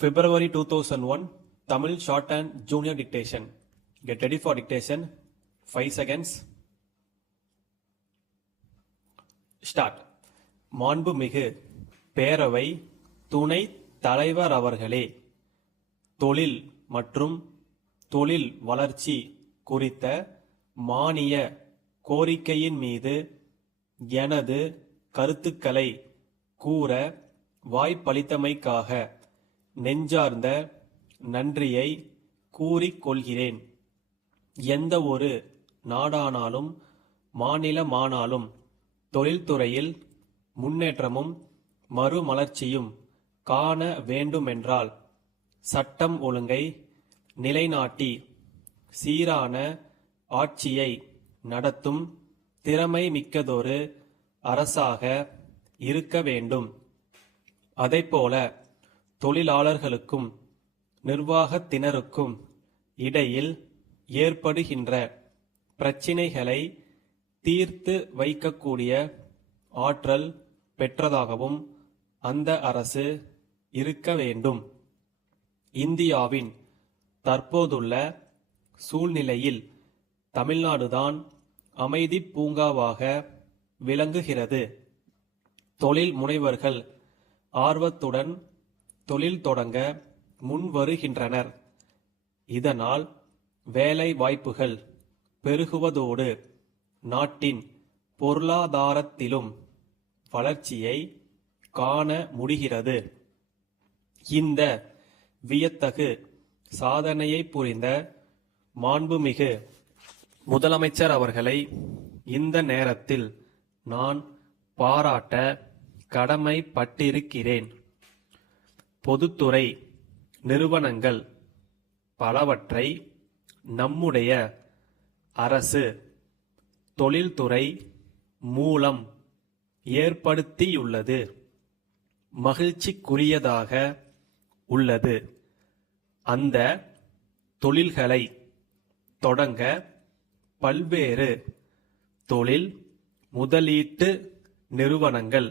February 2001, Tamil Shorthand Junior Dictation. Get ready for dictation. 5 seconds. Start. மாண்புமிகு பேரவை துணை தலைவர் அவர்களே, தொழில் மற்றும் தொழில் வளர்ச்சி குறித்த மானிய கோரிக்கையின் மீது எனது கருத்துக்களை கூற வாய்ப்பளித்தமைக்காக நெஞ்சார்ந்த நன்றியை கூறிக்கொள்கிறேன். எந்த ஒரு நாடானாலும் மாநிலமானாலும் தொழில்துறையில் முன்னேற்றமும் மறுமலர்ச்சியும் காண வேண்டுமென்றால் சட்டம் ஒழுங்கை நிலைநாட்டி சீரான ஆட்சியை நடத்தும் திறமை மிக்கதொரு அரசாக இருக்க வேண்டும். அதைப்போல தொழிலாளர்களுக்கும் நிர்வாகத்தினருக்கும் இடையில் ஏற்படுகின்ற பிரச்சினைகளை தீர்த்து வைக்கக்கூடிய ஆற்றல் பெற்றதாகவும் அந்த அரசு இருக்க வேண்டும். இந்தியாவின் தற்போதுள்ள சூழ்நிலையில் தமிழ்நாடுதான் அமைதி பூங்காவாக விளங்குகிறது. தொழில் முனைவர்கள் ஆர்வத்துடன் தொழில் தொடங்க முன்வருகின்றனர். இதனால் வேலை வாய்ப்புகள் பெருகுவதோடு நாட்டின் பொருளாதாரத்திலும் வளர்ச்சியை காண முடிகிறது. இந்த வியத்தகு சாதனையை புரிந்த மாண்புமிகு முதலமைச்சர் அவர்களை இந்த நேரத்தில் நான் பாராட்ட கடமைப்பட்டிருக்கிறேன். பொதுத்துறை நிறுவனங்கள் பலவற்றை நம்முடைய அரசு தொழில்துறை மூலம் ஏற்படுத்தியுள்ளது. மகிழ்ச்சிக்குரியதாக உள்ளது. அந்த தொழில்களை தொடங்க பல்வேறு தொழில் முதலீட்டு நிறுவனங்கள்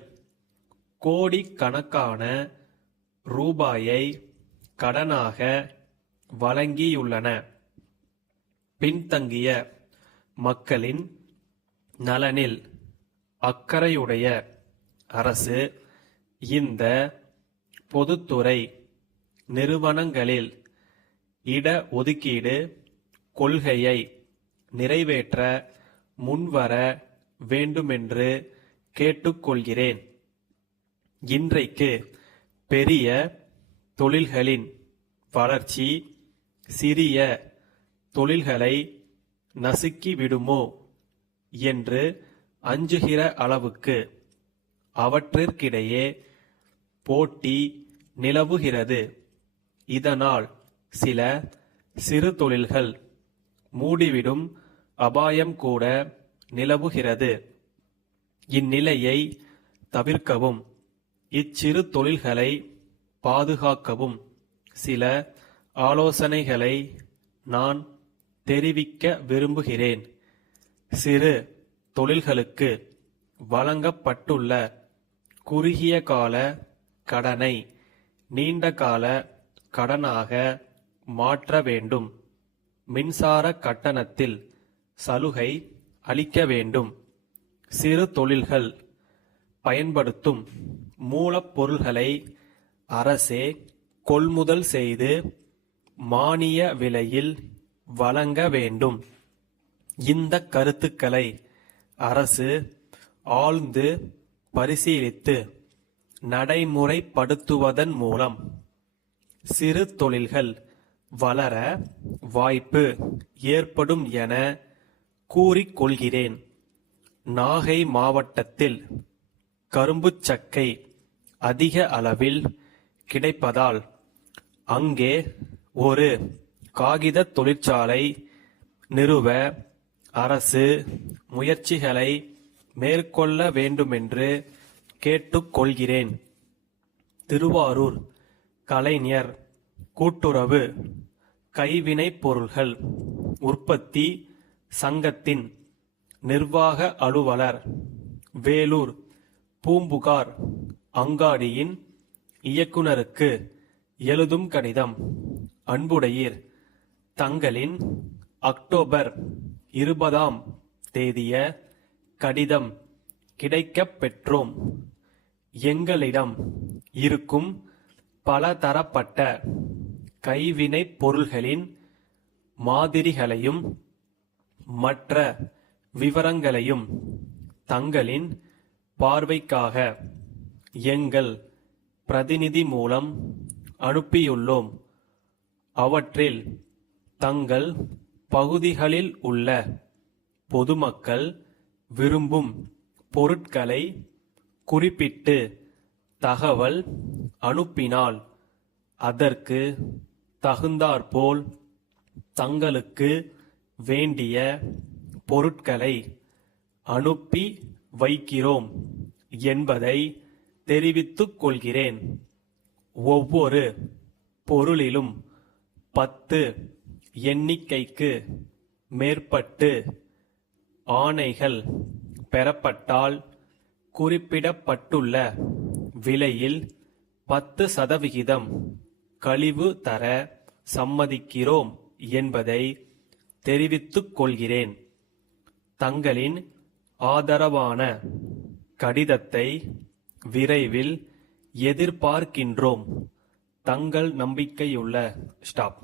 கோடிக்கணக்கான ரூபாயை கடனாக வழங்கியுள்ளன. பின்தங்கிய மக்களின் நலனில் அக்கறையுடைய அரசு இந்த பொதுத்துறை நிறுவனங்களில் இட ஒதுக்கீடு கொள்கையை நிறைவேற்ற முன்வர வேண்டுமென்று கேட்டுக்கொள்கிறேன். இன்றைக்கு பெரிய தொழில்களின் வளர்ச்சி சிறிய தொழில்களை நசுக்கிவிடுமோ என்று அஞ்சுகிற அளவுக்கு அவற்றிற்கிடையே போட்டி நிலவுகிறது. இதனால் சில சிறு தொழில்கள் மூடிவிடும் அபாயம் கூட நிலவுகிறது. இந்நிலையை தவிர்க்கவும் இச்சிறு தொழில்களை பாதுகாக்கவும் சில ஆலோசனைகளை நான் தெரிவிக்க விரும்புகிறேன். சிறு தொழில்களுக்கு வழங்கப்பட்டுள்ள குறுகிய கால கடனை நீண்ட கால கடனாக மாற்ற வேண்டும். மின்சார கட்டணத்தில் சலுகை அளிக்க வேண்டும். சிறு தொழில்கள் பயன்படுத்தும் மூலப்பொருள்களை அரசே கொள்முதல் செய்து மானிய விலையில் வழங்க வேண்டும். இந்த கருத்துக்களை அரசு ஆழ்ந்து பரிசீலித்து நடைமுறைப்படுத்துவதன் மூலம் சிறு தொழில்கள் வளர வாய்ப்பு ஏற்படும் என கூறிக்கொள்கிறேன். நாகை மாவட்டத்தில் கரும்புச்சக்கை அதிக அளவில் கிடைப்பதால் அங்கே ஒரு காகித தொழிற்சாலை நிறுவ அரசு முயற்சிகளை மேற்கொள்ள வேண்டுமென்று கேட்டுக்கொள்கிறேன். திருவாரூர் கலைஞர் கூட்டுறவு கைவினைப் பொருள்கள் உற்பத்தி சங்கத்தின் நிர்வாக அலுவலர், வேலூர் பூம்புகார் அங்காடியின் இயக்குனருக்கு எழுதும் கடிதம். அன்புடையீர், தங்களின் அக்டோபர் 20ஆம் தேதிய கடிதம் கிடைக்கப் பெற்றோம். எங்களிடம் இருக்கும் பலதரப்பட்ட கைவினைப் பொருள்களின் மாதிரிகளையும் மற்ற விவரங்களையும் தங்களின் பார்வைக்காக எங்கள் பிரதிநிதி மூலம் அனுப்பியுள்ளோம். அவற்றில் தங்கள் பகுதிகளில் உள்ள பொதுமக்கள் விரும்பும் பொருட்களை குறிப்பிட்டு தகவல் அனுப்பினால் அதற்கு தகுந்தாற்போல் தங்களுக்கு வேண்டிய பொருட்களை அனுப்பி வைக்கிறோம் என்பதை தெரிவித்துக் கொள்கிறேன். ஒவ்வொரு பொருளிலும் 10 எண்ணிக்கைக்கு மேற்பட்டு ஆணைகள் பெறப்பட்டால் குறிப்பிடப்பட்டுள்ள விலையில் 10% கழிவு தர சம்மதிக்கிறோம் என்பதை தெரிவித்துக் கொள்கிறேன். தங்களின் ஆதரவான கடிதத்தை விரைவில் எதிர்பார்க்கின்றோம். தங்கள் நம்பிக்கையுள்ள ஸ்டாப்.